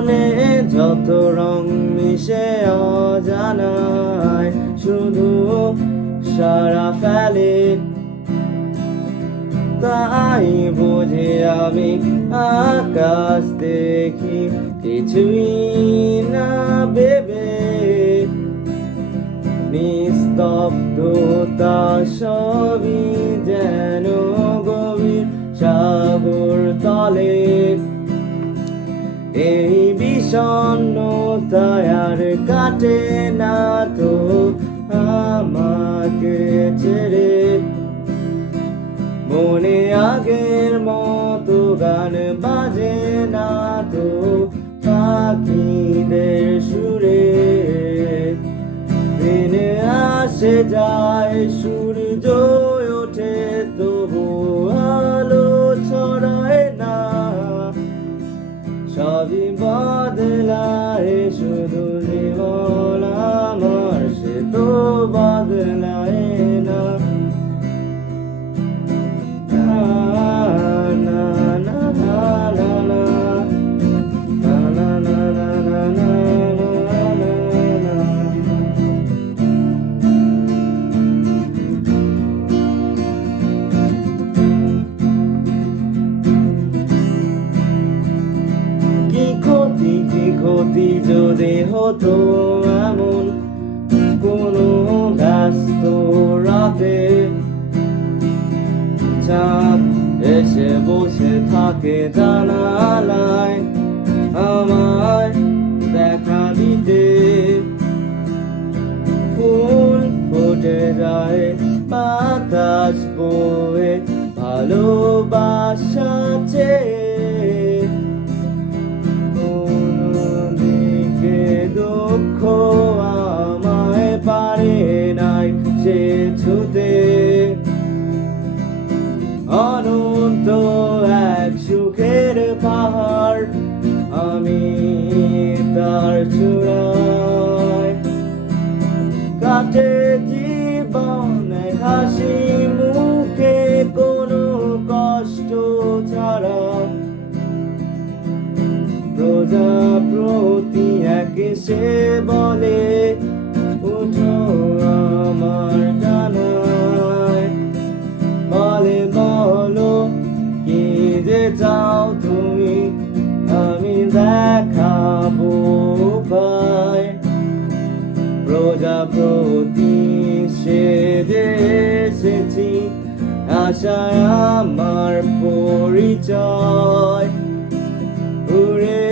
মনে যত রং মিশে অজানায় শুধু সারা ফেলে, তাই বুঝি আমি আকাশ দেখি কিছুই না ভেবে। নিস্তব্ধতা সবই যেন গভীর সাগর তলে। এই বিষণ্ণতায় আর কাটে না তো আমাকে ছেড়ে। মনে আগের মতো গান বাজে না তো পাখিদের সুরে। দিন আসে যায় সূর্য ওঠে তবু আলো ছড়ায় না। সবই বদলায় শুধু জীবন আমার সে তো বদলায় না। কি ক্ষতি যদি হতো এমন কোনো ব্যস্ত রাতে, চাঁদ এসে বসে থাকে জানালায় আমায় দেখা দিতে। ফুল ফুটে যায় বাতাস বয়ে ভালোবাসা চেয়ে। দুঃখ আমায় পারে নাই সে ছুতে। অনন্ত এক সুখের পাহাড় আমি তার চূড়ায়। কাটে জীবন হাসি মুখে কোনো কষ্ট ছাড়া। প্রজাপতি একে সে বলে উঠো আমার ডানায়। বলে বলো কি যে চাও তুমি আমি দেখাবো উপায়। প্রজাপতি সেজে এসেছি আশায় আমার পরিচয়। উড়ে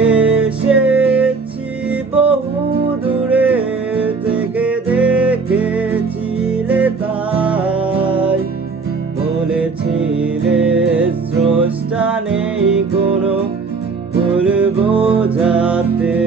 এসেছি বহু দূরে থেকে দেখেছিলে তাই। বলেছিলে স্রষ্টা নেই কোনো ভুল বোঝাতে।